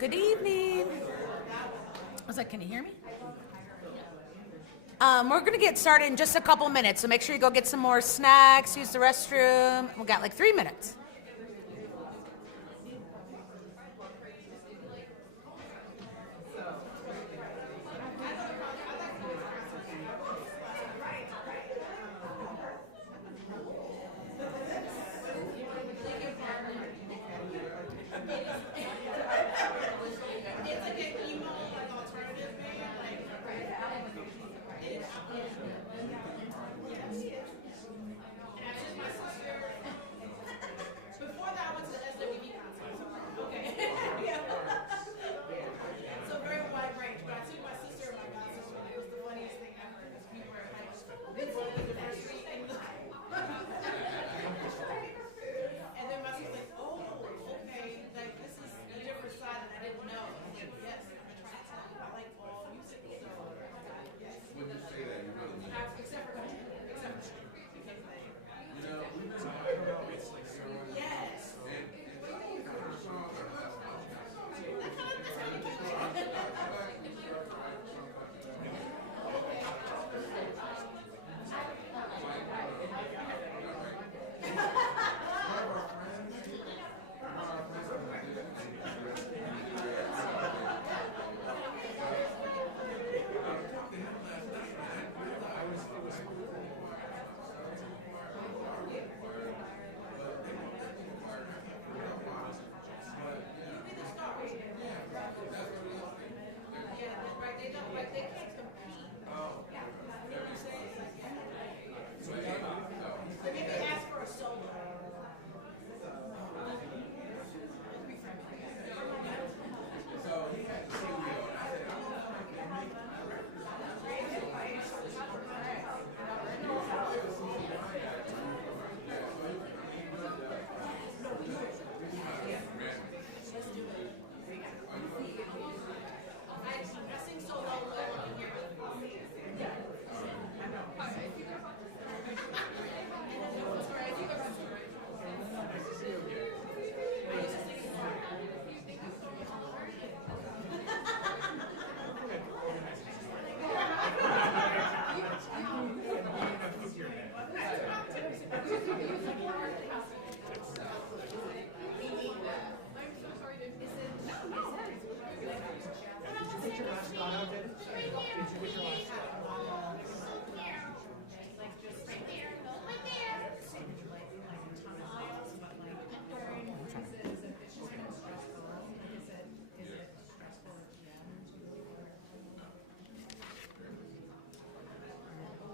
Good evening. I was like, can you hear me? We're going to get started in just a couple minutes, so make sure you go get some more snacks, use the restroom. We've got like 3 minutes.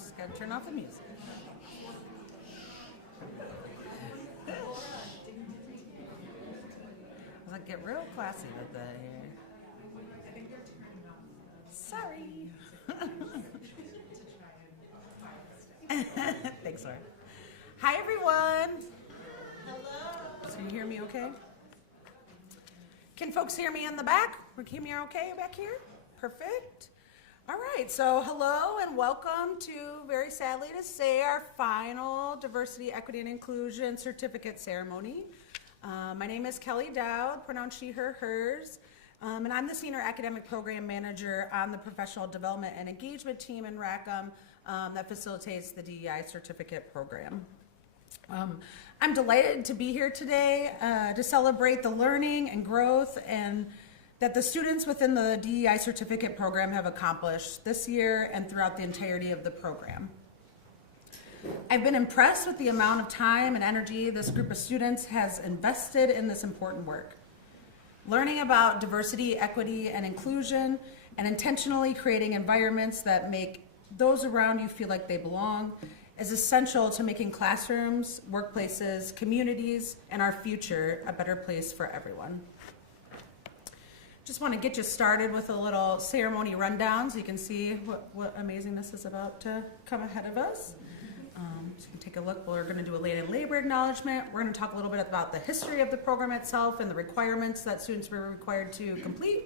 Just gotta turn off the music. I was like, get real classy with that here. Sorry. Thanks, Laura. Hi, everyone. Hello. So you hear me okay? Can folks hear me in the back? Or can you hear me okay back here? Perfect. All right, so hello and welcome to, very sadly to say, our final Diversity, Equity, and Inclusion Certificate Ceremony. My name is Kelly Dowd, pronounced she, her, hers, and I'm the Senior Academic Program Manager on the Professional Development and Engagement team in Rackham that facilitates the DEI Certificate Program. I'm delighted to be here today to celebrate the learning and growth and that the students within the DEI certificate program have accomplished this year and throughout the entirety of the program. I've been impressed with the amount of time and energy this group of students has invested in this important work. Learning about diversity, equity, and inclusion, and intentionally creating environments that make those around you feel like they belong is essential to making classrooms, workplaces, communities, and our future a better place for everyone. Just want to get you started with a little ceremony rundown so you can see what amazingness is about to come ahead of us. So you can take a look. We're going to do a land and labor acknowledgement. We're going to talk a little bit about the history of the program itself and the requirements that students were required to complete.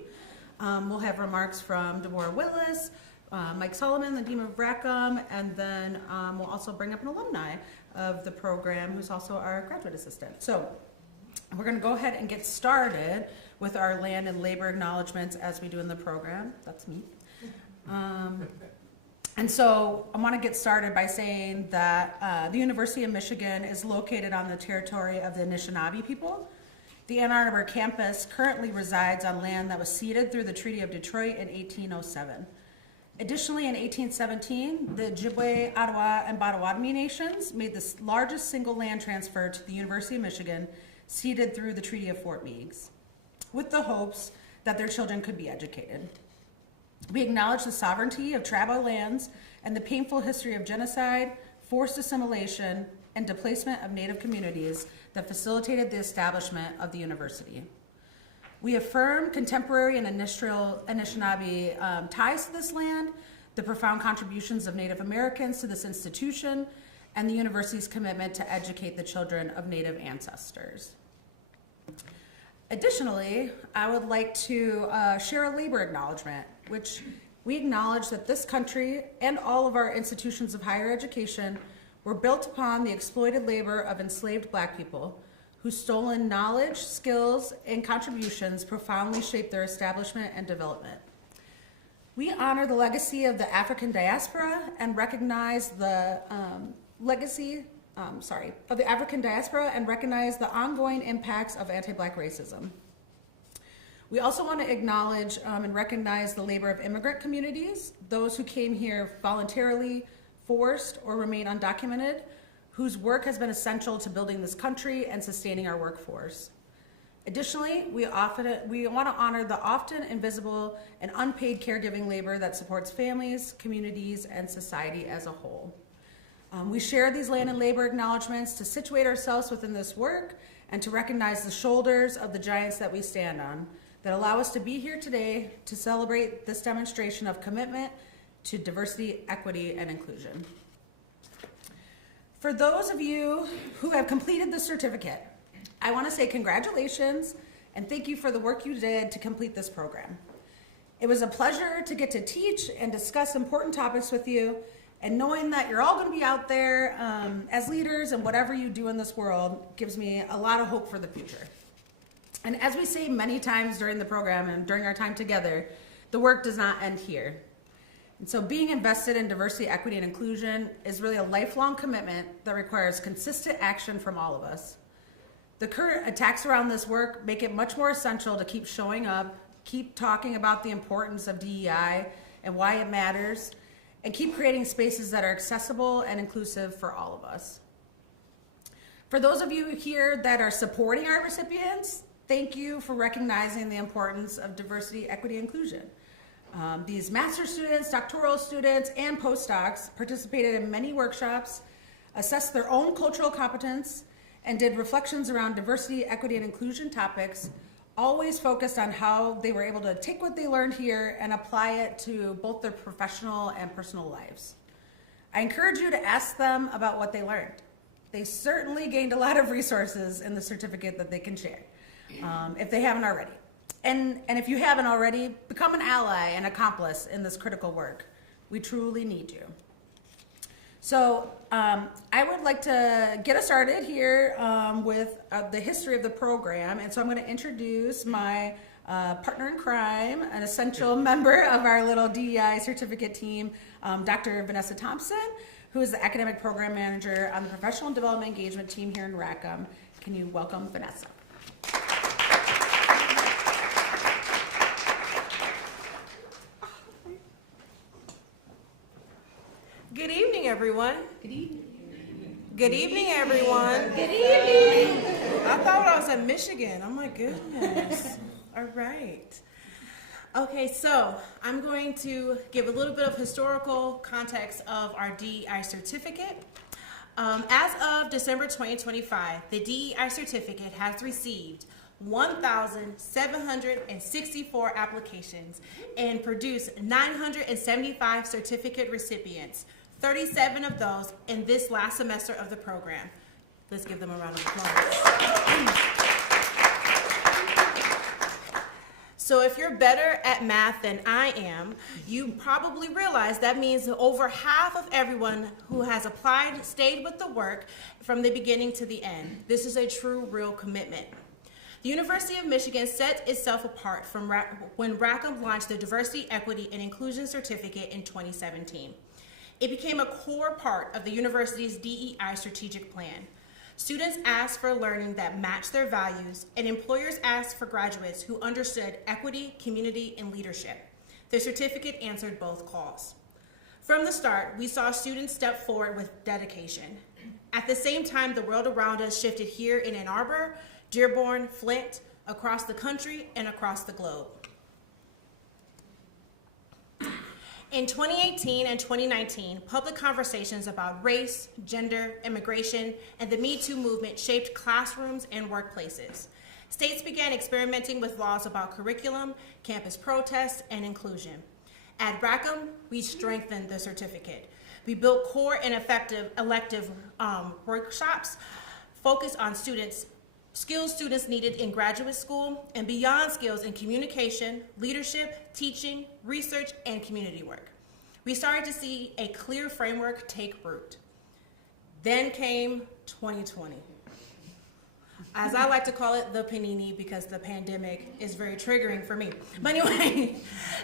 We'll have remarks from Deborah Willis, Mike Solomon, the Dean of Rackham, and then we'll also bring up an alumni of the program who's also our graduate assistant. So we're going to go ahead and get started with our land and labor acknowledgements as we do in the program. That's me. And so I want to get started by saying that the University of Michigan is located on the territory of the Anishinaabe people. The Ann Arbor campus currently resides on land that was ceded through the Treaty of Detroit in 1807. Additionally, in 1817, the Ojibwe, Ottawa, and Potawatomi nations made the largest single land transfer to the University of Michigan, ceded through the Treaty of Fort Meigs, with the hopes that their children could be educated. We acknowledge the sovereignty of tribal lands and the painful history of genocide, forced assimilation, and displacement of Native communities that facilitated the establishment of the university. We affirm contemporary and Anishinaabe ties to this land, the profound contributions of Native Americans to this institution, and the university's commitment to educate the children of Native ancestors. Additionally, I would like to share a labor acknowledgement, which we acknowledge that this country and all of our institutions of higher education were built upon the exploited labor of enslaved Black people whose stolen knowledge, skills, and contributions profoundly shaped their establishment and development. We honor the legacy of the African diaspora and recognize the ongoing impacts of anti-Black racism. We also want to acknowledge and recognize the labor of immigrant communities, those who came here voluntarily, forced, or remain undocumented, whose work has been essential to building this country and sustaining our workforce. Additionally, we want to honor the often invisible and unpaid caregiving labor that supports families, communities, and society as a whole. We share these land and labor acknowledgements to situate ourselves within this work and to recognize the shoulders of the giants that we stand on that allow us to be here today to celebrate this demonstration of commitment to diversity, equity, and inclusion. For those of you who have completed the certificate, I want to say congratulations and thank you for the work you did to complete this program. It was a pleasure to get to teach and discuss important topics with you, and knowing that you're all going to be out there as leaders and whatever you do in this world gives me a lot of hope for the future. And as we say many times during the program and during our time together, the work does not end here. And so being invested in diversity, equity, and inclusion is really a lifelong commitment that requires consistent action from all of us. The current attacks around this work make it much more essential to keep showing up, keep talking about the importance of DEI and why it matters, and keep creating spaces that are accessible and inclusive for all of us. For those of you here that are supporting our recipients, thank you for recognizing the importance of diversity, equity, and inclusion. These master's students, doctoral students, and postdocs participated in many workshops, assessed their own cultural competence, and did reflections around diversity, equity, and inclusion topics, always focused on how they were able to take what they learned here and apply it to both their professional and personal lives. I encourage you to ask them about what they learned. They certainly gained a lot of resources in the certificate that they can share, if they haven't already. And if you haven't already, become an ally and accomplice in this critical work. We truly need you. So I would like to get us started here with the history of the program. And so I'm going to introduce my partner in crime, an essential member of our little DEI certificate team, Dr. Vanessa Thompson, who is the academic program manager on the professional development engagement team here in Rackham. Can you welcome Vanessa? Good evening, everyone. Good evening. Good evening, everyone. Good evening. I thought I was in Michigan. Oh my goodness. All All right. Okay, so I'm going to give a little bit of historical context of our DEI certificate. As of December 2025, the DEI certificate has received 1,764 applications and produced 975 certificate recipients, 37 of those in this last semester of the program. Let's give them a round of applause. So if you're better at math than I am, you probably realize that means over half of everyone who has applied stayed with the work from the beginning to the end. This is a true, real commitment. The University of Michigan set itself apart from when Rackham launched the Diversity, Equity, and Inclusion Certificate in 2017. It became a core part of the university's DEI strategic plan. Students asked for learning that matched their values, and employers asked for graduates who understood equity, community, and leadership. The certificate answered both calls. From the start, we saw students step forward with dedication. At the same time, the world around us shifted here in Ann Arbor, Dearborn, Flint, across the country, and across the globe. In 2018 and 2019, public conversations about race, gender, immigration, and the Me Too movement shaped classrooms and workplaces. States began experimenting with laws about curriculum, campus protests, and inclusion. At Rackham, we strengthened the certificate. We built core and effective elective workshops focused on skills students needed in graduate school, and beyond skills in communication, leadership, teaching, research, and community work. We started to see a clear framework take root. Then came 2020. As I like to call it, the panini, because the pandemic is very triggering for me. But anyway,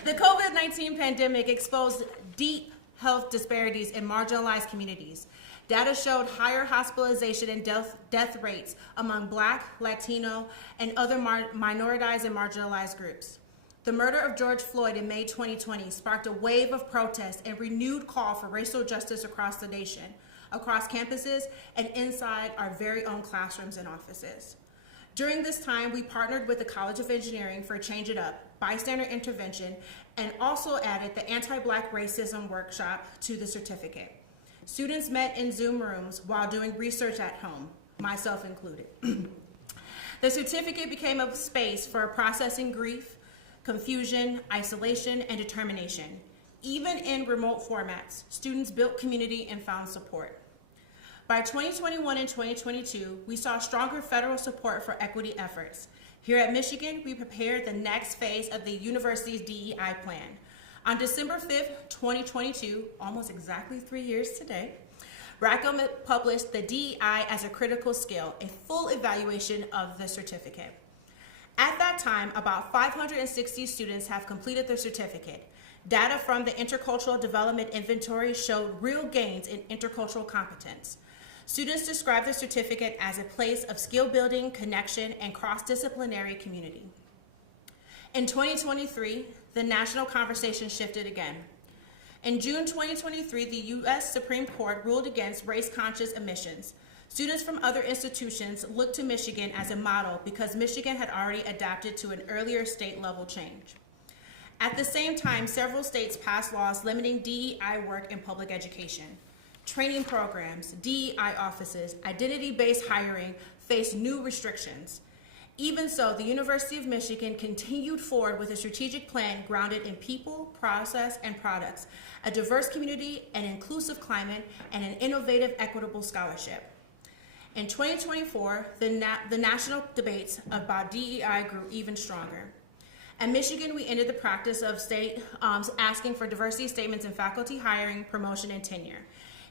the COVID-19 pandemic exposed deep health disparities in marginalized communities. Data showed higher hospitalization and death rates among Black, Latino, and other minoritized and marginalized groups. The murder of George Floyd in May 2020 sparked a wave of protests and renewed call for racial justice across the nation, across campuses, and inside our very own classrooms and offices. During this time, we partnered with the College of Engineering for Change It Up, bystander intervention, and also added the anti-Black racism workshop to the certificate. Students met in Zoom rooms while doing research at home, myself included. The certificate became a space for processing grief, confusion, isolation, and determination. Even in remote formats, students built community and found support. By 2021 and 2022, we saw stronger federal support for equity efforts. Here at Michigan, we prepared the next phase of the university's DEI plan. On December 5th, 2022, almost exactly 3 years today, Rackham published the DEI as a critical skill, a full evaluation of the certificate. At that time, about 560 students have completed their certificate. Data from the Intercultural Development Inventory showed real gains in intercultural competence. Students described the certificate as a place of skill building, connection, and cross-disciplinary community. In 2023, the national conversation shifted again. In June 2023, the U.S. Supreme Court ruled against race-conscious admissions. Students from other institutions looked to Michigan as a model because Michigan had already adapted to an earlier state-level change. At the same time, several states passed laws limiting DEI work in public education. Training programs, DEI offices, identity-based hiring faced new restrictions. Even so, the University of Michigan continued forward with a strategic plan grounded in people, process, and products, a diverse community, an inclusive climate, and an innovative, equitable scholarship. In 2024, the national debates about DEI grew even stronger. At Michigan, we ended the practice of asking for diversity statements in faculty hiring, promotion, and tenure.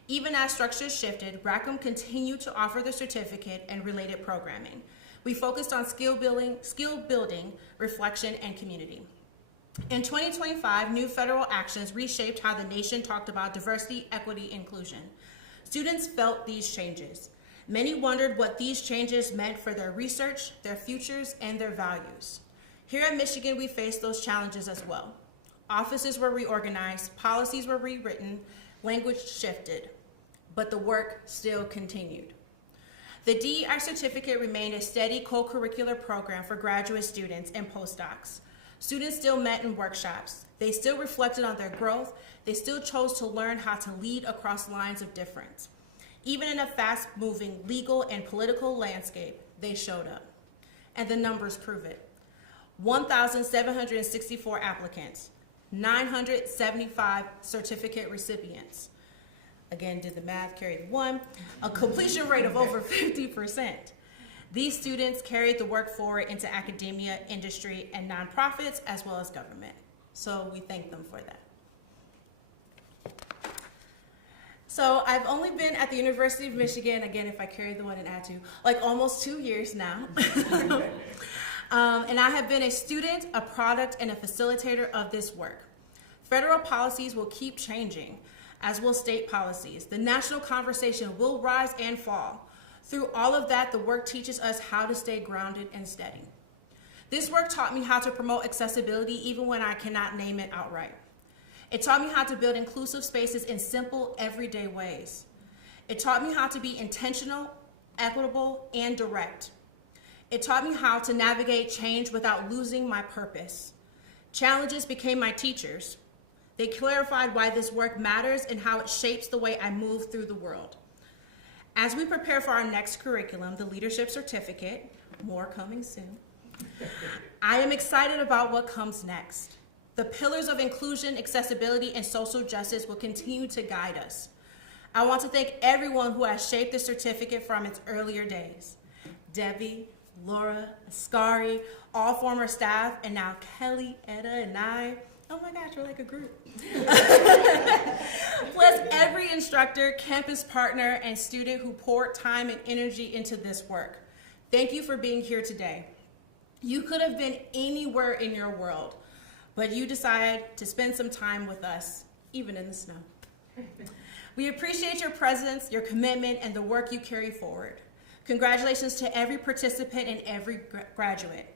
Even as structures shifted, Rackham continued to offer the certificate and related programming. We focused on skill building, reflection, and community. In 2025, new federal actions reshaped how the nation talked about diversity, equity, inclusion. Students felt these changes. Many wondered what these changes meant for their research, their futures, and their values. Here at Michigan, we faced those challenges as well. Offices were reorganized, policies were rewritten, language shifted, but the work still continued. The DEI certificate remained a steady co-curricular program for graduate students and postdocs. Students still met in workshops. They still reflected on their growth. They still chose to learn how to lead across lines of difference. Even in a fast-moving legal and political landscape, they showed up. And the numbers prove it. 1,764 applicants, 975 certificate recipients. Again, did the math, carried the one. A completion rate of over 50%. These students carried the work forward into academia, industry, and nonprofits, as well as government. So we thank them for that. So I've only been at the University of Michigan, again, if I carry the one and add to, like almost 2 years now. And I have been a student, a product, and a facilitator of this work. Federal policies will keep changing, as will state policies. The national conversation will rise and fall. Through all of that, the work teaches us how to stay grounded and steady. This work taught me how to promote accessibility even when I cannot name it outright. It taught me how to build inclusive spaces in simple, everyday ways. It taught me how to be intentional, equitable, and direct. It taught me how to navigate change without losing my purpose. Challenges became my teachers. They clarified why this work matters and how it shapes the way I move through the world. As we prepare for our next curriculum, the Leadership Certificate, more coming soon, I am excited about what comes next. The pillars of inclusion, accessibility, and social justice will continue to guide us. I want to thank everyone who has shaped the certificate from its earlier days. Debbie, Laura, Ascari, all former staff, and now Kelly, Etta, and I. Oh my gosh, we're like a group. Plus every instructor, campus partner, and student who poured time and energy into this work. Thank you for being here today. You could have been anywhere in your world, but you decided to spend some time with us, even in the snow. We appreciate your presence, your commitment, and the work you carry forward. Congratulations to every participant and every graduate.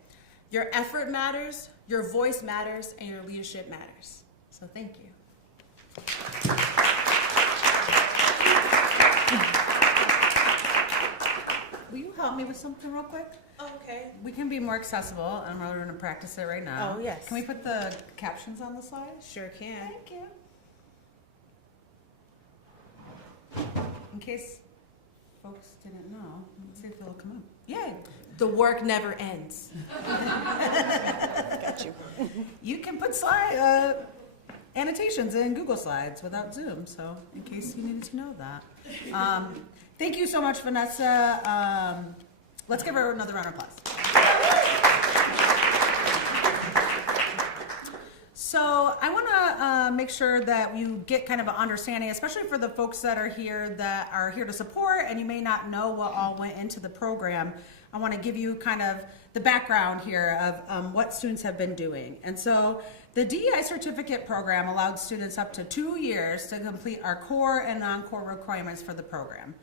Your effort matters, your voice matters, and your leadership matters. So thank you. Will you help me with something real quick? Oh, okay. We can be more accessible, and we're going to practice it right now. Oh, yes. Can we put the captions on the slide? Sure can. Thank you. In case folks didn't know, let's see if it'll come up. Yay! The work never ends. Got you. You can put annotations in Google Slides without Zoom, so in case you needed to know that. Thank you so much, Vanessa. Let's give her another round of applause. So I want to make sure that you get kind of an understanding, especially for the folks that are here to support, and you may not know what all went into the program. I want to give you kind of the background here of what students have been doing. And so the DEI certificate program allowed students up to 2 years to complete our core and non-core requirements for the program.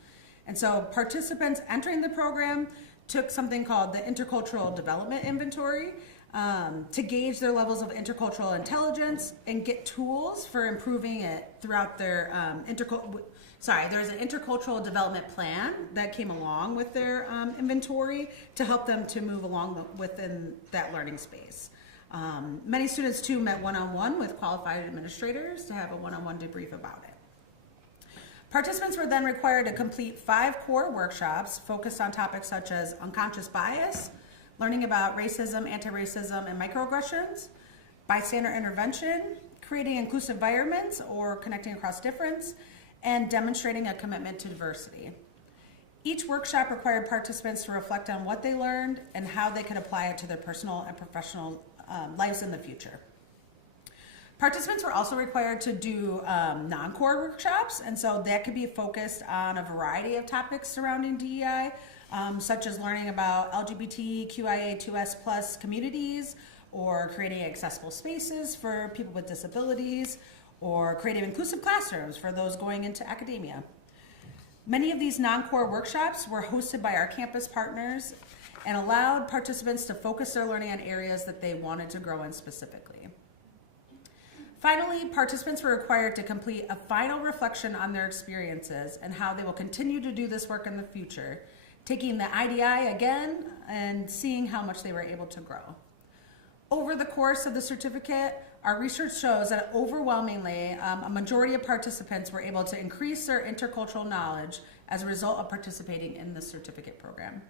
And so participants entering the program took something called the Intercultural Development Inventory to gauge their levels of intercultural intelligence and get tools for improving it throughout their there's an intercultural development plan that came along with their inventory to help them to move along within that learning space. Many students too met one-on-one with qualified administrators to have a one-on-one debrief about it. Participants were then required to complete 5 core workshops focused on topics such as unconscious bias, learning about racism, anti-racism, and microaggressions, bystander intervention, creating inclusive environments or connecting across difference, and demonstrating a commitment to diversity. Each workshop required participants to reflect on what they learned and how they could apply it to their personal and professional lives in the future. Participants were also required to do non-core workshops, and so that could be focused on a variety of topics surrounding DEI, such as learning about LGBTQIA2S+ communities, or creating accessible spaces for people with disabilities, or creating inclusive classrooms for those going into academia. Many of these non-core workshops were hosted by our campus partners and allowed participants to focus their learning on areas that they wanted to grow in specifically. Finally, participants were required to complete a final reflection on their experiences and how they will continue to do this work in the future taking the IDI again and seeing how much they were able to grow. Over the course of the certificate, our research shows that overwhelmingly, a majority of participants were able to increase their intercultural knowledge as a result of participating in the certificate program.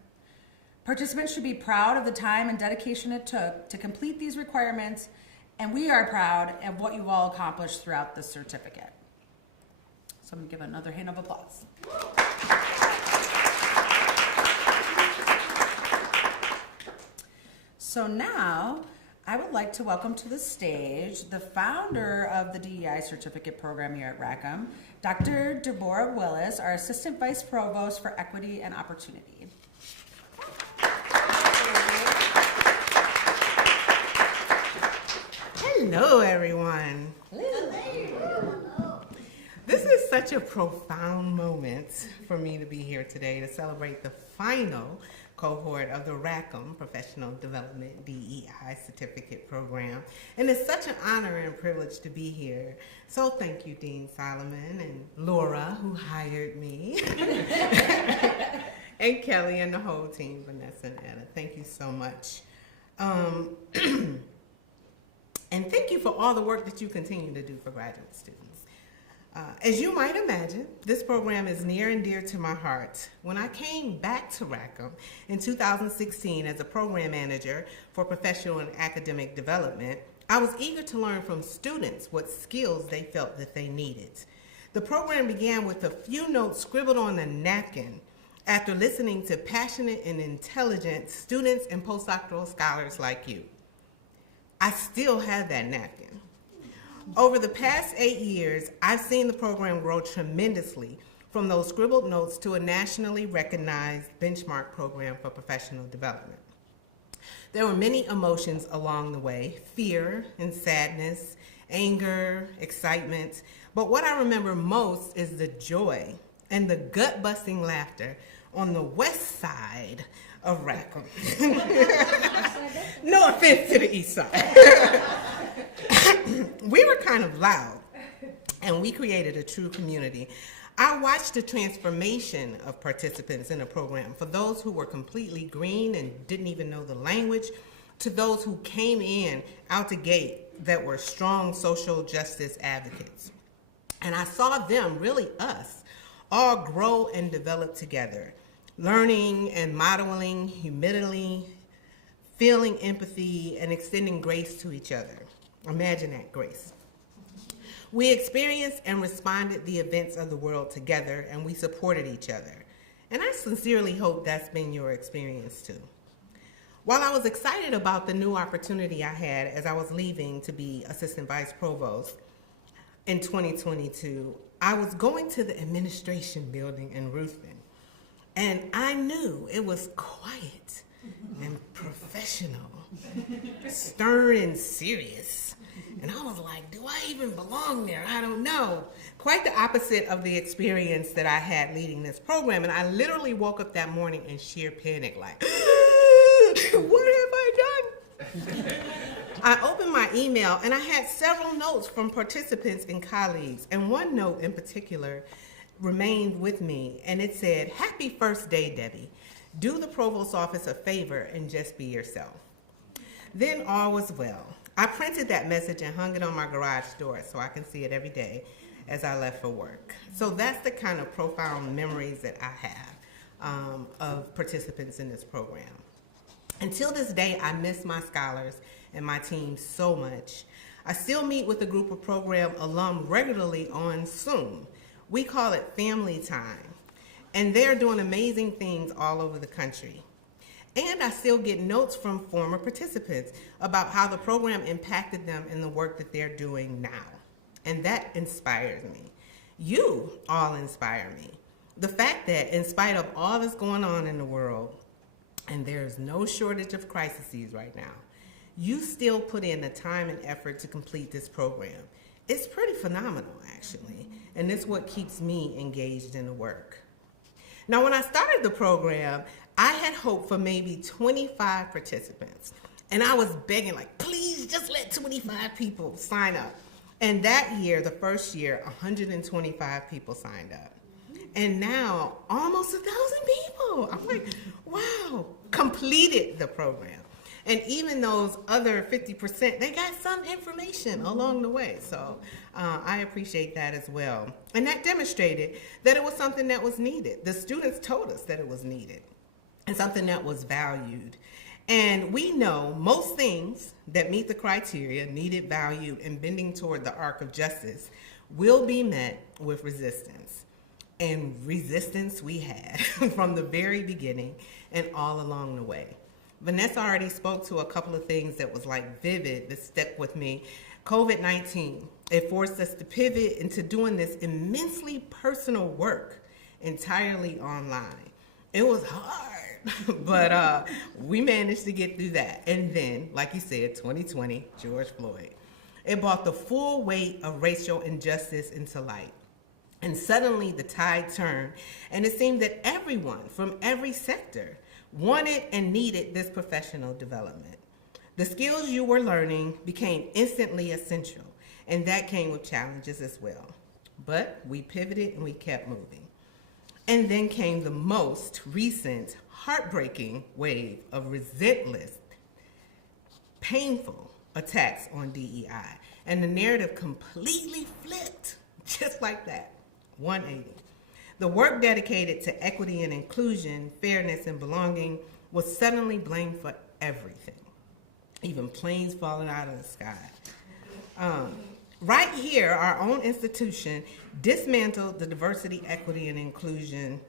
Participants should be proud of the time and dedication it took to complete these requirements, and we are proud of what you've all accomplished throughout the certificate. So I'm going to give another hand of applause. So now, I would like to welcome to the stage the founder of the DEI certificate program here at Rackham, Dr. Deborah Willis, our Assistant Vice Provost for Equity and Opportunity. Hello, everyone. This is such a profound moment for me to be here today to celebrate the final cohort of the Rackham Professional Development DEI Certificate Program. And it's such an honor and privilege to be here. So thank you, Dean Solomon and Laura, who hired me, and Kelly and the whole team, Vanessa and Anna. Thank you so much. And thank you for all the work that you continue to do for graduate students. As you might imagine, this program is near and dear to my heart. When I came back to Rackham in 2016 as a program manager for professional and academic development, I was eager to learn from students what skills they felt that they needed. The program began with a few notes scribbled on a napkin after listening to passionate and intelligent students and postdoctoral scholars like you. I still have that napkin. Over the past 8 years, I've seen the program grow tremendously from those scribbled notes to a nationally recognized benchmark program for professional development. There were many emotions along the way: fear and sadness, anger, excitement. But what I remember most is the joy and the gut-busting laughter on the west side of Rackham. No offense to the east side. We were kind of loud, and we created a true community. I watched the transformation of participants in the program, for those who were completely green and didn't even know the language, to those who came in out the gate that were strong social justice advocates. And I saw them, really us, all grow and develop together, learning and modeling humility, feeling empathy, and extending grace to each other. Imagine that grace. We experienced and responded the events of the world together, and we supported each other. And I sincerely hope that's been your experience too. While I was excited about the new opportunity I had as I was leaving to be Assistant Vice Provost in 2022, I was going to the administration building in Ruthven, and I knew it was quiet and professional, stern and serious. And I was like, do I even belong there? I don't know. Quite the opposite of the experience that I had leading this program. And I literally woke up that morning in sheer panic, like, what have I done? I opened my email and I had several notes from participants and colleagues. And one note in particular remained with me, and it said, "Happy first day, Debbie. Do the provost's office a favor and just be yourself." Then all was well. I printed that message and hung it on my garage door so I can see it every day as I left for work. So that's the kind of profound memories that I have of participants in this program. Until this day, I miss my scholars and my team so much. I still meet with a group of program alum regularly on Zoom. We call it family time. And they're doing amazing things all over the country. And I still get notes from former participants about how the program impacted them in the work that they're doing now. And that inspires me. You all inspire me. The fact that in spite of all that's going on in the world, and there's no shortage of crises right now, you still put in the time and effort to complete this program. It's pretty phenomenal, actually. And it's what keeps me engaged in the work. Now, when I started the program, I had hoped for maybe 25 participants. And I was begging, like, please just let 25 people sign up. And that year, the first year, 125 people signed up. And now almost 1,000 people. I'm like, wow, completed the program. And even those other 50%, they got some information along the way. So I appreciate that as well. And that demonstrated that it was something that was needed. The students told us that it was needed and something that was valued. And we know most things that meet the criteria, needed, valued, and bending toward the arc of justice will be met with resistance. And resistance we had from the very beginning and all along the way. Vanessa already spoke to a couple of things that was like vivid that stuck with me. COVID-19, it forced us to pivot into doing this immensely personal work entirely online. It was hard, but we managed to get through that. And then, like you said, 2020, George Floyd. It brought the full weight of racial injustice into light. And suddenly the tide turned, and it seemed that everyone from every sector wanted and needed this professional development. The skills you were learning became instantly essential, and that came with challenges as well. But we pivoted and we kept moving. And then came the most recent heartbreaking wave of relentless, painful attacks on DEI, and the narrative completely flipped, just like that, 180. The work dedicated to equity and inclusion, fairness and belonging was suddenly blamed for everything, even planes falling out of the sky. Right here, our own institution dismantled the Diversity, Equity, and Inclusion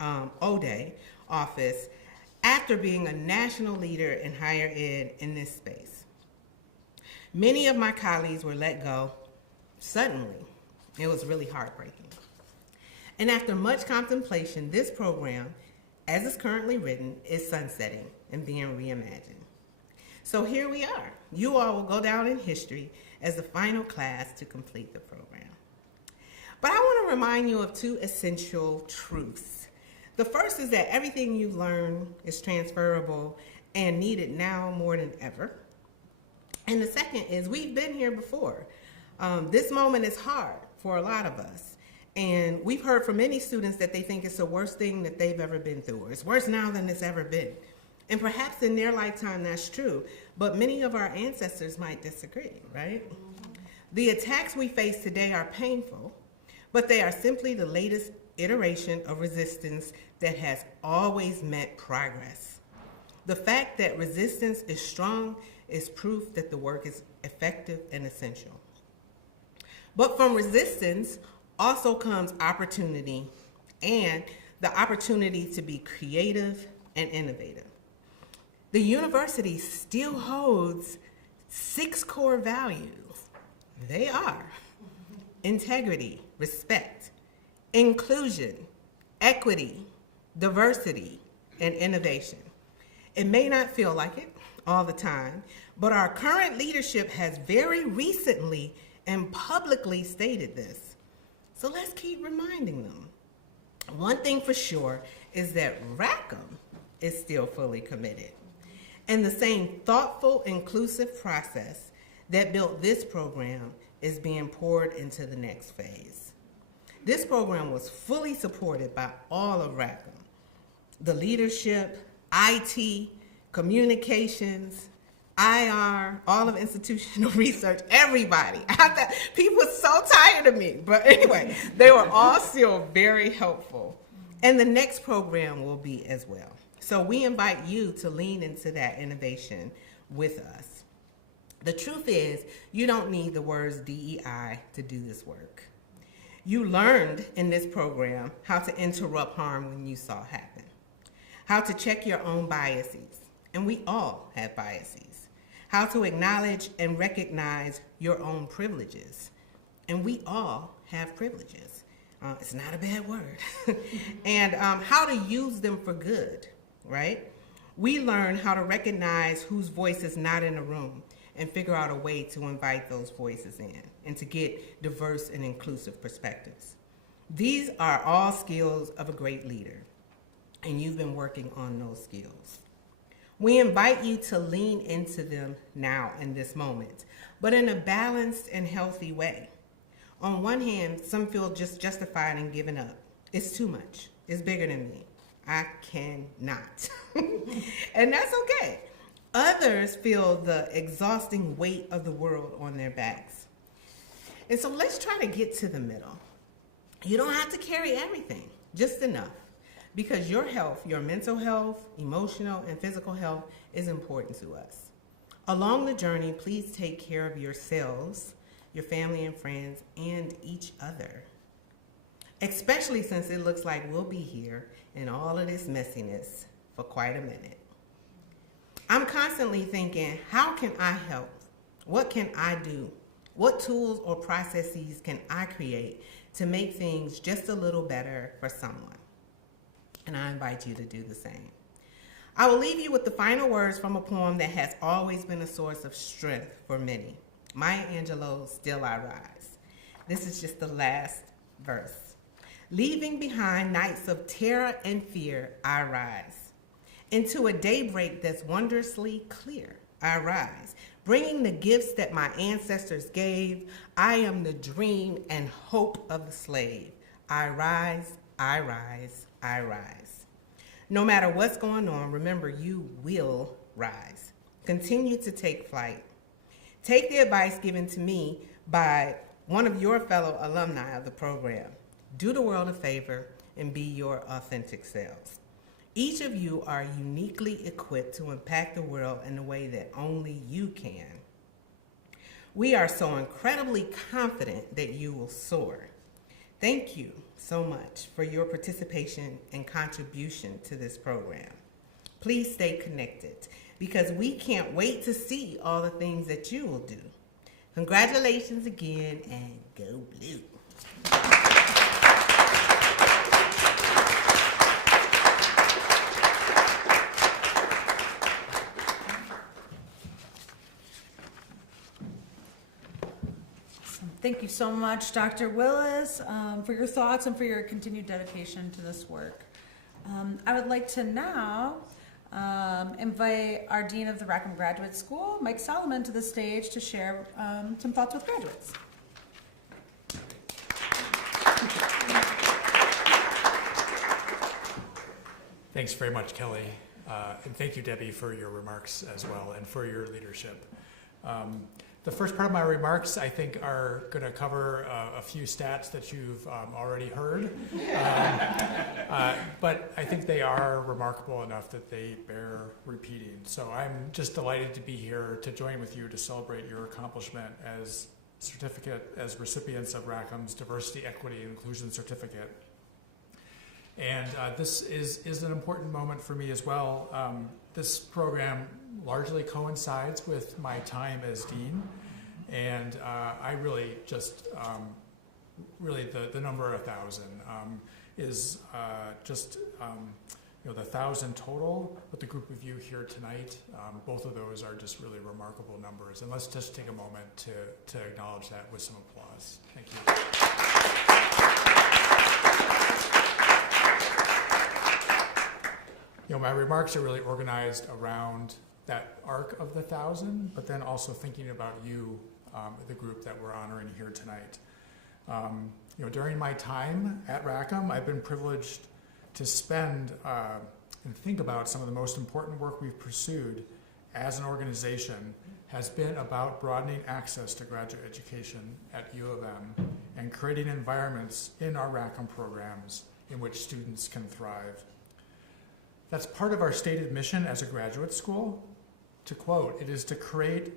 ODE office after being a national leader in higher ed in this space. Many of my colleagues were let go suddenly. It was really heartbreaking. And after much contemplation, this program, as it's currently written, is sunsetting and being reimagined. So here we are. You all will go down in history as the final class to complete the program. But I want to remind you of two essential truths. The first is that everything you learn is transferable and needed now more than ever. And the second is we've been here before. This moment is hard for a lot of us. And we've heard from many students that they think it's the worst thing that they've ever been through, or it's worse now than it's ever been. And perhaps in their lifetime that's true, but many of our ancestors might disagree, right? The attacks we face today are painful, but they are simply the latest iteration of resistance that has always meant progress. The fact that resistance is strong is proof that the work is effective and essential. But from resistance also comes opportunity, and the opportunity to be creative and innovative. The university still holds 6 core values. They are integrity, respect, inclusion, equity, diversity, and innovation. It may not feel like it all the time, but our current leadership has very recently and publicly stated this. So let's keep reminding them. One thing for sure is that Rackham is still fully committed. And the same thoughtful, inclusive process that built this program is being poured into the next phase. This program was fully supported by all of Rackham. The leadership, IT, communications, IR, all of institutional research, everybody. People were so tired of me. But anyway, they were all still very helpful. And the next program will be as well. So we invite you to lean into that innovation with us. The truth is, you don't need the words DEI to do this work. You learned in this program how to interrupt harm when you saw it happen, how to check your own biases, and we all have biases. How to acknowledge and recognize your own privileges. And we all have privileges. It's not a bad word. And how to use them for good, right? We learn how to recognize whose voice is not in the room and figure out a way to invite those voices in and to get diverse and inclusive perspectives. These are all skills of a great leader, and you've been working on those skills. We invite you to lean into them now in this moment, but in a balanced and healthy way. On one hand, some feel just justified in giving up, It's too much. It's bigger than me. I cannot. And that's okay. Others feel the exhausting weight of the world on their backs. And so let's try to get to the middle. You don't have to carry everything, just enough. Because your health, your mental health, emotional, and physical health is important to us. Along the journey, please take care of yourselves, your family and friends, and each other. Especially since it looks like we'll be here in all of this messiness for quite a minute. I'm constantly thinking, how can I help? What can I do? What tools or processes can I create to make things just a little better for someone? And I invite you to do the same. I will leave you with the final words from a poem that has always been a source of strength for many. Maya Angelou's Still I Rise. This is just the last verse. Leaving behind nights of terror and fear, I rise. Into a daybreak that's wondrously clear, I rise. Bringing the gifts that my ancestors gave, I am the dream and hope of the slave. I rise, I rise, I rise. No matter what's going on, remember you will rise. Continue to take flight. Take the advice given to me by one of your fellow alumni of the program. Do the world a favor and be your authentic selves. Each of you are uniquely equipped to impact the world in a way that only you can. We are so incredibly confident that you will soar. Thank you so much for your participation and contribution to this program. Please stay connected because we can't wait to see all the things that you will do. Congratulations again and go blue. Thank you so much, Dr. Willis, for your thoughts and for your continued dedication to this work. I would like to now invite our Dean of the Rackham Graduate School, Mike Solomon, to the stage to share some thoughts with graduates. Thanks very much, Kelly. And thank you, Debbie, for your remarks as well and for your leadership. The first part of my remarks, I think, are going to cover a few stats that you've already heard. But I think they are remarkable enough that they bear repeating. So I'm just delighted to be here to join with you to celebrate your accomplishment as recipients of Rackham's Diversity, Equity, and Inclusion Certificate. And this is an important moment for me as well. This program largely coincides with my time as dean, and I really just the number 1,000 is just the 1,000 total. With the group of you here tonight, both of those are just really remarkable numbers. And let's just take a moment to acknowledge that with some applause. Thank you. My remarks are really organized around that arc of the 1,000, but then also thinking about you, the group that we're honoring here tonight. During my time at Rackham, I've been privileged to spend and think about some of the most important work we've pursued as an organization has been about broadening access to graduate education at U of M and creating environments in our Rackham programs in which students can thrive. That's part of our stated mission as a graduate school. To quote, it is to create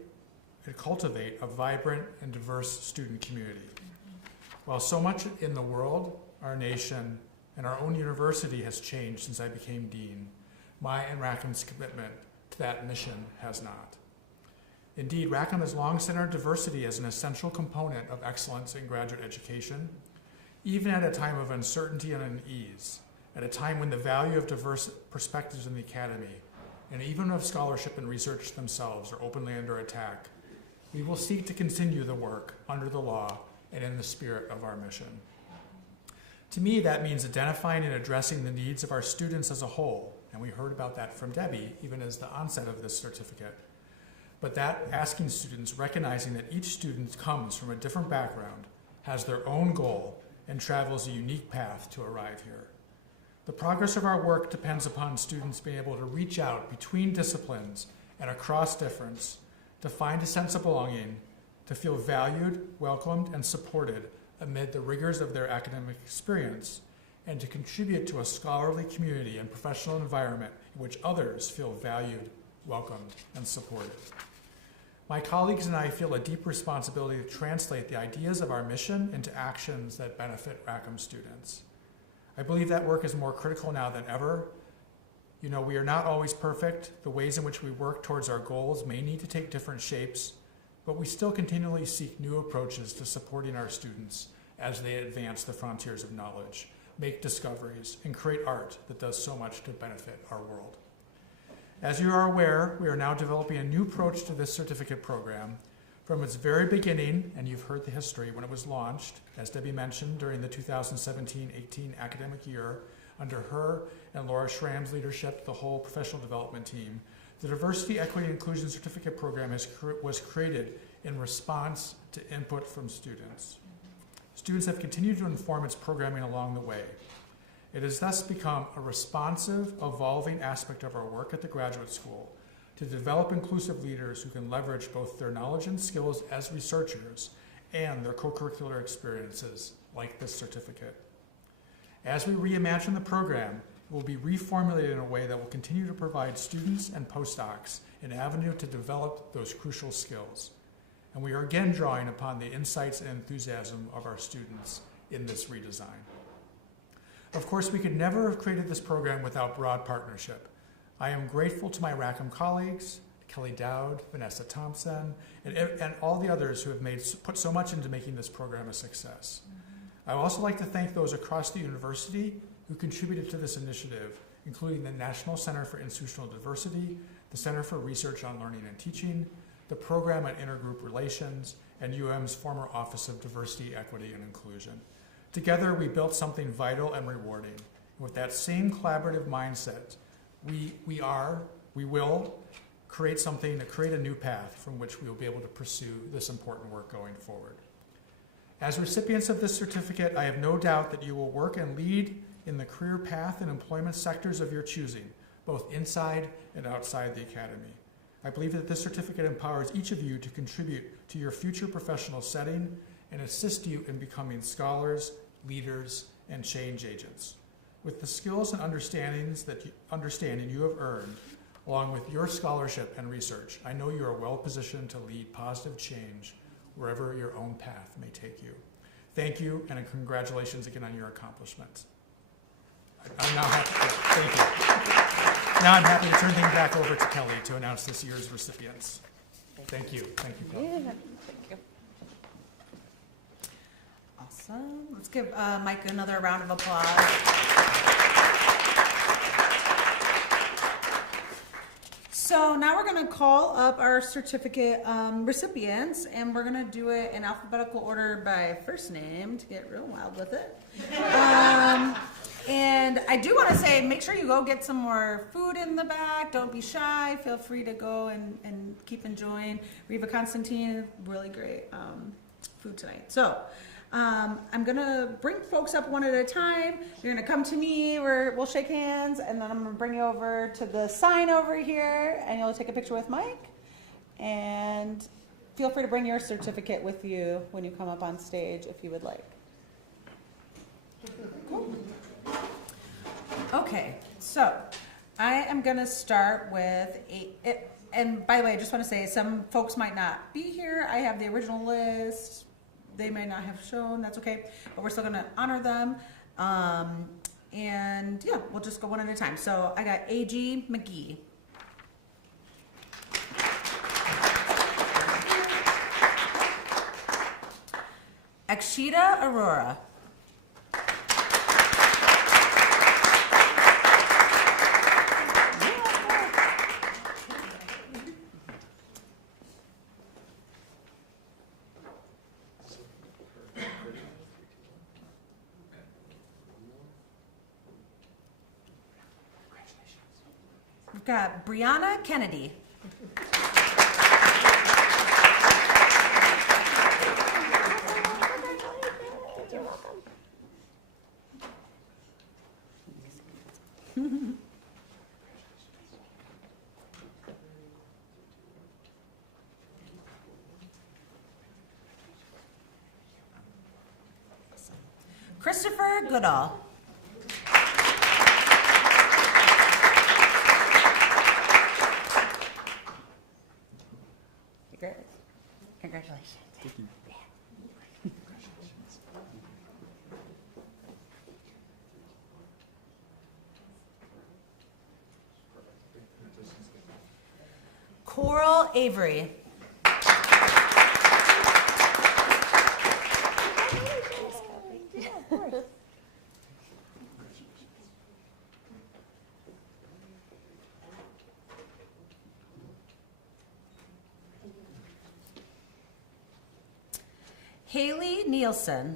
and cultivate a vibrant and diverse student community. While so much in the world, our nation, and our own university has changed since I became dean, my and Rackham's commitment to that mission has not. Indeed, Rackham has long centered diversity as an essential component of excellence in graduate education, even at a time of uncertainty and unease. At a time when the value of diverse perspectives in the academy, and even of scholarship and research themselves, are openly under attack, we will seek to continue the work under the law and in the spirit of our mission. To me, that means identifying and addressing the needs of our students as a whole, and we heard about that from Debbie, even as the onset of this certificate. But that asking students, recognizing that each student comes from a different background, has their own goal, and travels a unique path to arrive here. The progress of our work depends upon students being able to reach out between disciplines and across difference to find a sense of belonging, to feel valued, welcomed, and supported amid the rigors of their academic experience, and to contribute to a scholarly community and professional environment in which others feel valued, welcomed, and supported. My colleagues and I feel a deep responsibility to translate the ideas of our mission into actions that benefit Rackham students. I believe that work is more critical now than ever. You know, we are not always perfect. The ways in which we work towards our goals may need to take different shapes, but we still continually seek new approaches to supporting our students as they advance the frontiers of knowledge, make discoveries, and create art that does so much to benefit our world. As you are aware, we are now developing a new approach to this certificate program. From its very beginning, and you've heard the history when it was launched, as Debbie mentioned, during the 2017-18 academic year, under her and Laura Schramm's leadership, the whole professional development team, the Diversity, Equity, and Inclusion Certificate Program was created in response to input from students. Students have continued to inform its programming along the way. It has thus become a responsive, evolving aspect of our work at the graduate school to develop inclusive leaders who can leverage both their knowledge and skills as researchers and their co-curricular experiences, like this certificate. As we reimagine the program, it will be reformulated in a way that will continue to provide students and postdocs an avenue to develop those crucial skills. And we are again drawing upon the insights and enthusiasm of our students in this redesign. Of course, we could never have created this program without broad partnership. I am grateful to my Rackham colleagues, Kelly Dowd, Vanessa Thompson, and all the others who have put so much into making this program a success. I would also like to thank those across the university who contributed to this initiative, including the National Center for Institutional Diversity, the Center for Research on Learning and Teaching, the Program on Intergroup Relations, and UM's former Office of Diversity, Equity, and Inclusion. Together, we built something vital and rewarding. With that same collaborative mindset, we will create something to create a new path from which we will be able to pursue this important work going forward. As recipients of this certificate, I have no doubt that you will work and lead in the career path and employment sectors of your choosing, both inside and outside the academy. I believe that this certificate empowers each of you to contribute to your future professional setting and assist you in becoming scholars, leaders, and change agents. With the skills and understanding you have earned, along with your scholarship and research, I know you are well positioned to lead positive change wherever your own path may take you. Thank you, and congratulations again on your accomplishments. I'm now happy. Thank you. Now I'm happy to turn things back over to Kelly to announce this year's recipients. Thank you. Thank you, Kelly. Yeah, thank you. Awesome. Let's give Mike another round of applause. So now we're going to call up our certificate recipients, and we're going to do it in alphabetical order by first name to get real wild with it. And I do want to say, make sure you go get some more food in the back. Don't be shy. Feel free to go and keep enjoying. Reva Constantine, really great food tonight. So I'm going to bring folks up one at a time. You're going to come to me, we'll shake hands, and then I'm going to bring you over to the sign over here, and you'll take a picture with Mike. And feel free to bring your certificate with you when you come up on stage if you would like. Cool. Okay, so I am going to start with and by the way, I just want to say some folks might not be here. I have the original list. They may not have shown, that's okay, but we're still going to honor them. And yeah, we'll just go one at a time. So I got A.G. McGee. Akshita Aurora. We've got Brianna Kennedy. Christopher Goodall. Congratulations. Coral Avery. Haley Nielsen.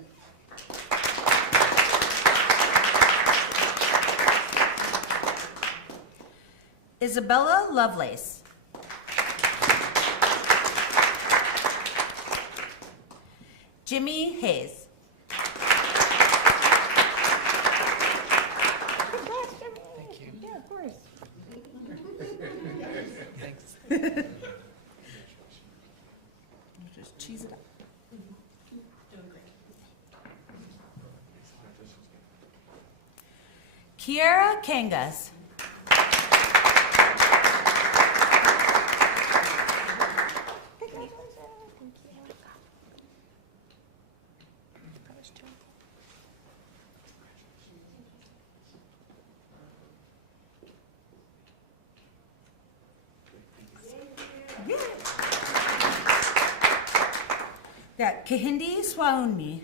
Isabella Lovelace. Jimmy Hayes. Thank you. Yeah, of course. Thanks. Just cheese it up. Kiara Kangas. Got Kahindi Swaunmi.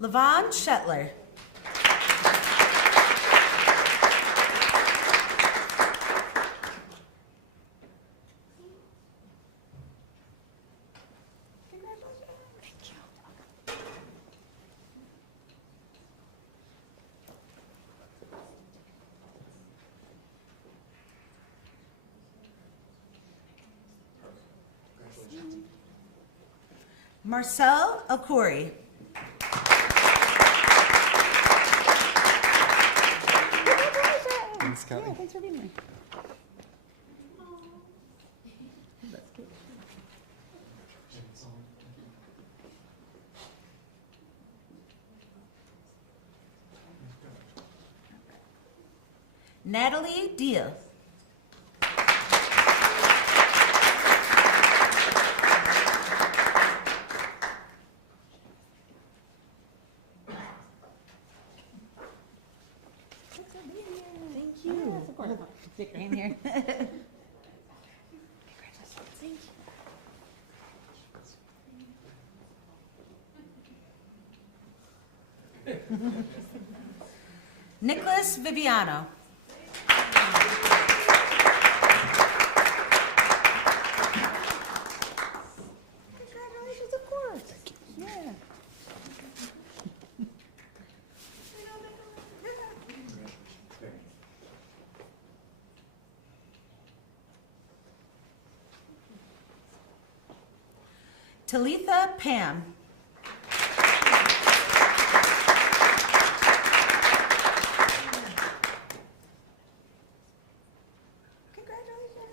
Levon Shetler. Marcel Alcouri. Thanks, Kelly. Thanks for being here. Natalie Deal. Thank you. Yes, of course. Stick your hand here. Congratulations. Thank you. Nicholas Viviano. Congratulations, of course. Yeah. Talitha Pam.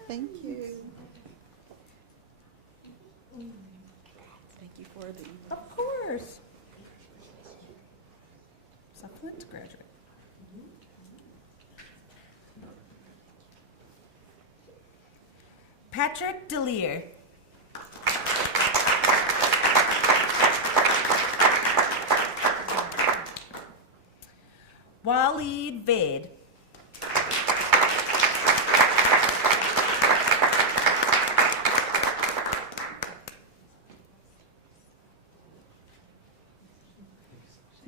Thank you. Thank you for the. Of course. Supplement to graduate. Patrick Delir. Waleed Vade.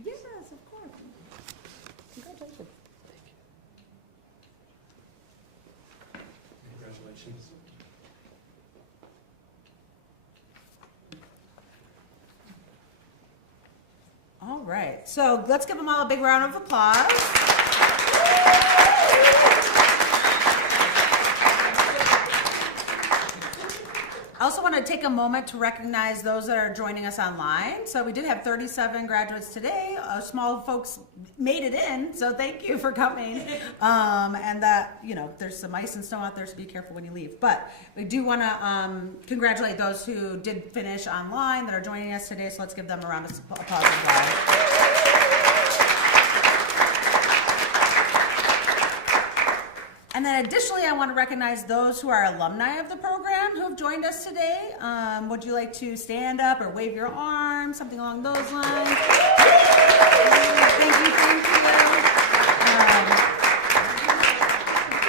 Yes, of course. Congratulations. Congratulations. right, so let's give them all a big round of applause. I also want to take a moment to recognize those that are joining us online. So we did have 37 graduates today. Small folks made it in, so thank you for coming. And that, you know, there's some ice and snow out there, so be careful when you leave. But we do want to congratulate those who did finish online that are joining us today. So let's give them a round of applause as well. And then additionally, I want to recognize those who are alumni of the program who have joined us today. Would you like to stand up or wave your arm, something along those lines? Thank you.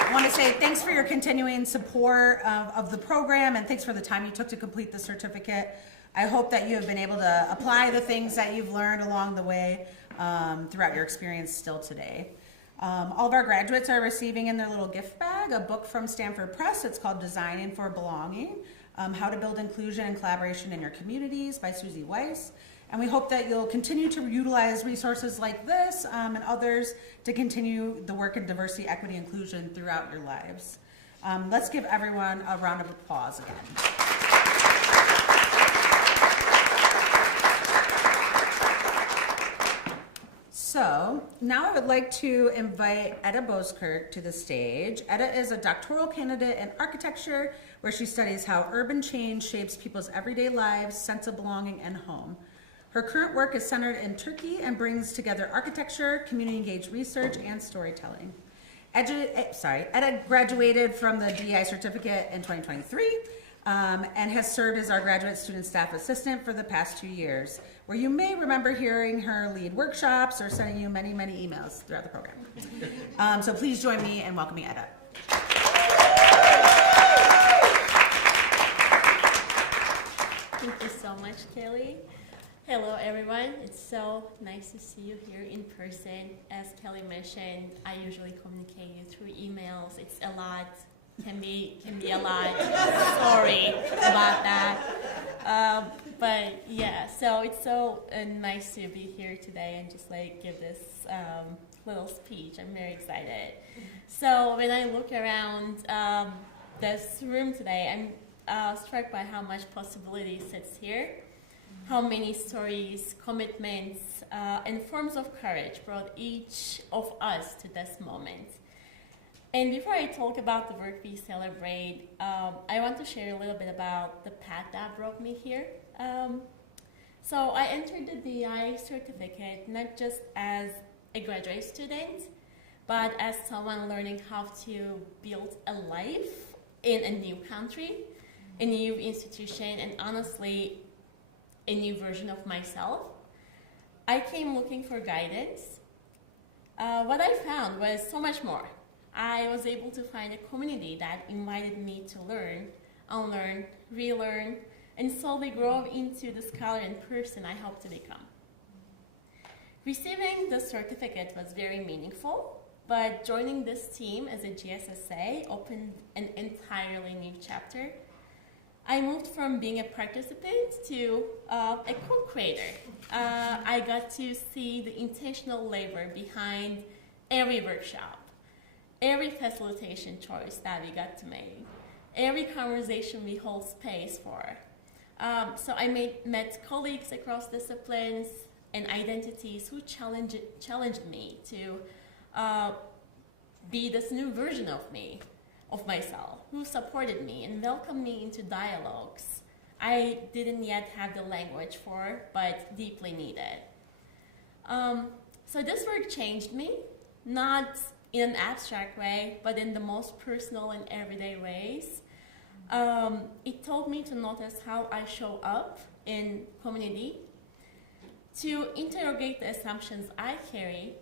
I want to say thanks for your continuing support of the program, and thanks for the time you took to complete the certificate. I hope that you have been able to apply the things that you've learned along the way throughout your experience still today. All of our graduates are receiving in their little gift bag a book from Stanford Press. It's called Designing for Belonging, How to Build Inclusion and Collaboration in Your Communities by Susie Weiss. And we hope that you'll continue to utilize resources like this and others to continue the work in diversity, equity, inclusion throughout your lives. Let's give everyone a round of applause again. So now I would like to invite Etta Boskirk to the stage. Etta is a doctoral candidate in architecture, where she studies how urban change shapes people's everyday lives, sense of belonging, and home. Her current work is centered in Turkey and brings together architecture, community-engaged research, and storytelling. Etta graduated from the DEI certificate in 2023 and has served as our graduate student staff assistant for the past 2 years, where you may remember hearing her lead workshops or sending you many, many emails throughout the program. So please join me in welcoming Etta. Thank you so much, Kelly. Hello, everyone. It's so nice to see you here in person. As Kelly mentioned, I usually communicate you through emails. It's a lot. Can be a lot. Sorry about that. But yeah, so it's so nice to be here today and just like give this little speech. I'm very excited. So when I look around this room today, I'm struck by how much possibility sits here, how many stories, commitments, and forms of courage brought each of us to this moment. And before I talk about the work we celebrate, I want to share a little bit about the path that brought me here. So I entered the DEI certificate not just as a graduate student, but as someone learning how to build a life in a new country, a new institution, and honestly, a new version of myself. I came looking for guidance. What I found was so much more. I was able to find a community that invited me to learn, unlearn, relearn, and slowly grow into the scholar and person I hope to become. Receiving the certificate was very meaningful, but joining this team as a GSSA opened an entirely new chapter. I moved from being a participant to a co-creator. I got to see the intentional labor behind every workshop, every facilitation choice that we got to make, every conversation we hold space for. So I met colleagues across disciplines and identities who challenged me to be this new version of me, of myself, who supported me and welcomed me into dialogues I didn't yet have the language for, but deeply needed. So this work changed me, not in an abstract way, but in the most personal and everyday ways. It taught me to notice how I show up in community, to interrogate the assumptions I carry,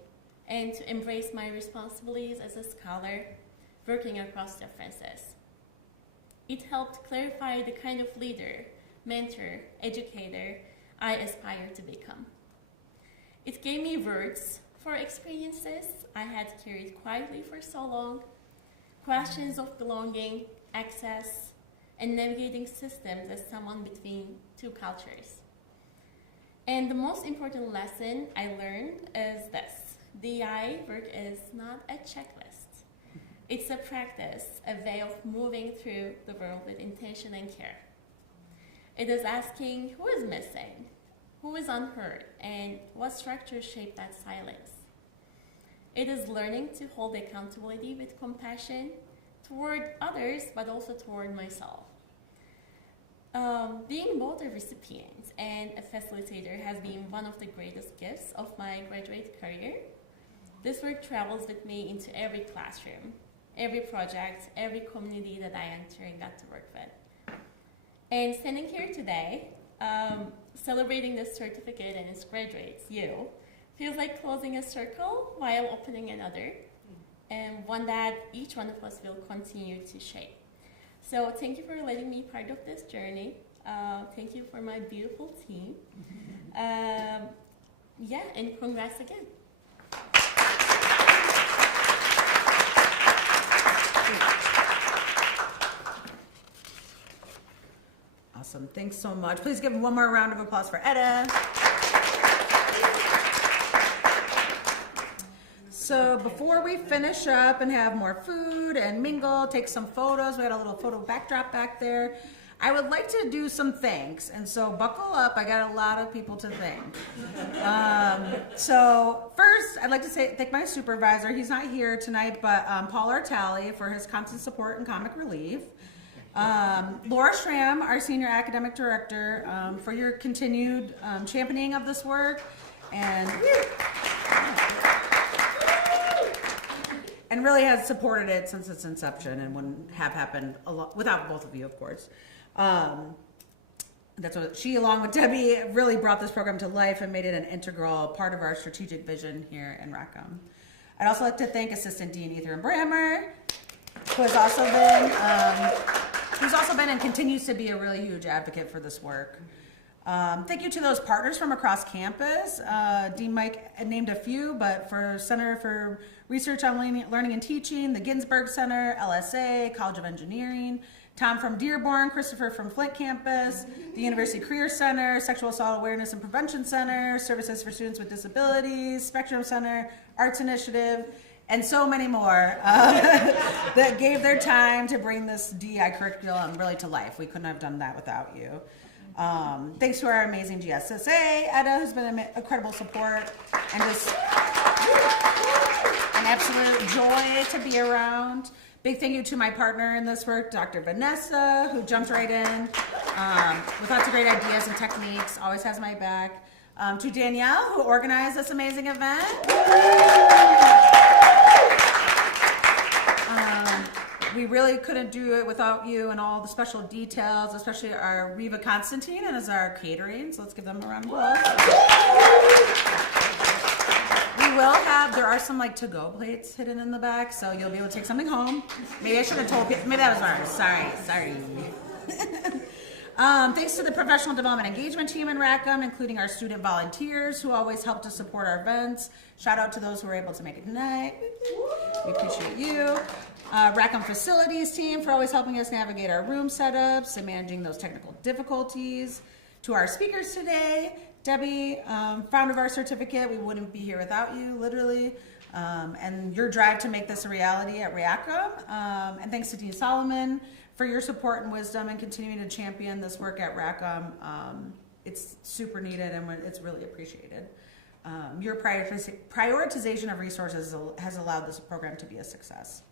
and to embrace my responsibilities as a scholar working across differences. It helped clarify the kind of leader, mentor, educator I aspire to become. It gave me words for experiences I had carried quietly for so long, questions of belonging, access, and navigating systems as someone between two cultures. And the most important lesson I learned is this: DEI work is not a checklist. It's a practice, a way of moving through the world with intention and care. It is asking who is missing, who is unheard, and what structures shape that silence. It is learning to hold accountability with compassion toward others, but also toward myself. Being both a recipient and a facilitator has been one of the greatest gifts of my graduate career. This work travels with me into every classroom, every project, every community that I enter and got to work with. And standing here today, celebrating this certificate and its graduates, you, feels like closing a circle while opening another, and one that each one of us will continue to shape. So thank you for letting me part of this journey. Thank you for my beautiful team. Yeah, and congrats again. Awesome. Thanks so much. Please give one more round of applause for Etta. So before we finish up and have more food and mingle, take some photos, we had a little photo backdrop back there, I would like to do some thanks. And so buckle up, I got a lot of people to thank. So first, I'd like to thank my supervisor. He's not here tonight, but Paul Artali for his constant support and comic relief. Laura Schramm, our senior academic director, for your continued championing of this work, and really has supported it since its inception and wouldn't have happened without both of you, of course. That's what she, along with Debbie, really brought this program to life and made it an integral part of our strategic vision here in Rackham. I'd also like to thank Assistant Dean Ethan Brammer, who's also been and continues to be a really huge advocate for this work. Thank you to those partners from across campus. Dean Mike named a few, but for Center for Research on Learning and Teaching, the Ginsberg Center, LSA, College of Engineering, Tom from Dearborn, Christopher from Flint campus, the University Career Center, Sexual Assault Awareness and Prevention Center, Services for Students with Disabilities, Spectrum Center, Arts Initiative, and so many more that gave their time to bring this DEI curriculum really to life. We couldn't have done that without you. Thanks to our amazing GSSA, Etta, who's been an incredible support and just an absolute joy to be around. Big thank you to my partner in this work, Dr. Vanessa, who jumped right in with lots of great ideas and techniques, always has my back. To Danielle, who organized this amazing event. We really couldn't do it without you and all the special details, especially our Reva Constantine and as our catering. So let's give them a round of applause. There are some like to-go plates hidden in the back, so you'll be able to take something home. Maybe I should have told people, maybe that was ours. Sorry. Thanks to the professional development engagement team in Rackham, including our student volunteers who always help to support our events. Shout out to those who were able to make it tonight. We appreciate you. Rackham facilities team for always helping us navigate our room setups and managing those technical difficulties. To our speakers today, Debbie, founder of our certificate, we wouldn't be here without you, literally. And your drive to make this a reality at Rackham. And thanks to Dean Solomon for your support and wisdom and continuing to champion this work at Rackham. It's super needed and it's really appreciated. Your prioritization of resources has allowed this program to be a success.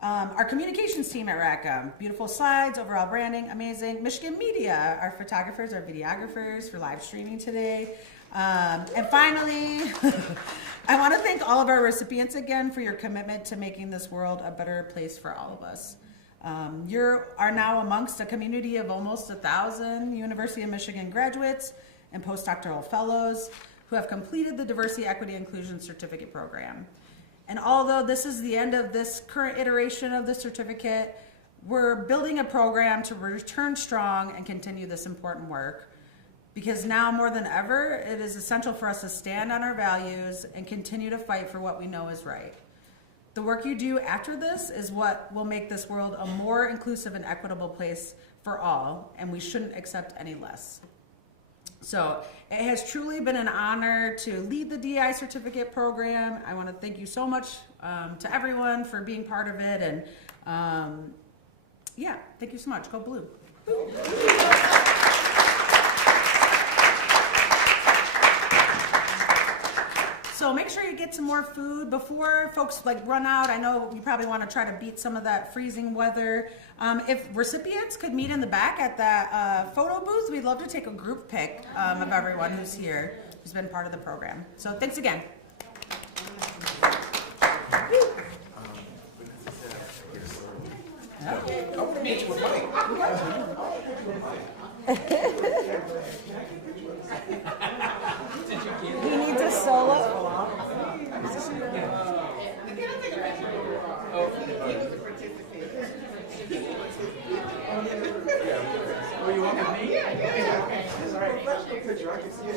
Our communications team at Rackham, beautiful slides, overall branding, amazing. Michigan Media, our photographers, our videographers for live streaming today. And finally, I want to thank all of our recipients again for your commitment to making this world a better place for all of us. You are now amongst a community of almost 1,000 University of Michigan graduates and postdoctoral fellows who have completed the Diversity, Equity, Inclusion Certificate Program. And although this is the end of this current iteration of the certificate, we're building a program to return strong and continue this important work. Because now more than ever, it is essential for us to stand on our values and continue to fight for what we know is right. The work you do after this is what will make this world a more inclusive and equitable place for all, and we shouldn't accept any less. So it has truly been an honor to lead the DEI certificate program. I want to thank you so much to everyone for being part of it. And yeah, thank you so much. Go Blue. So make sure you get some more food before folks like run out. I know you probably want to try to beat some of that freezing weather. If recipients could meet in the back at the photo booth, we'd love to take a group pic of everyone who's here, who's been part of the program. So thanks again. He needs a solo. Oh, you want me? Yeah. All right. Professional picture. I can see it.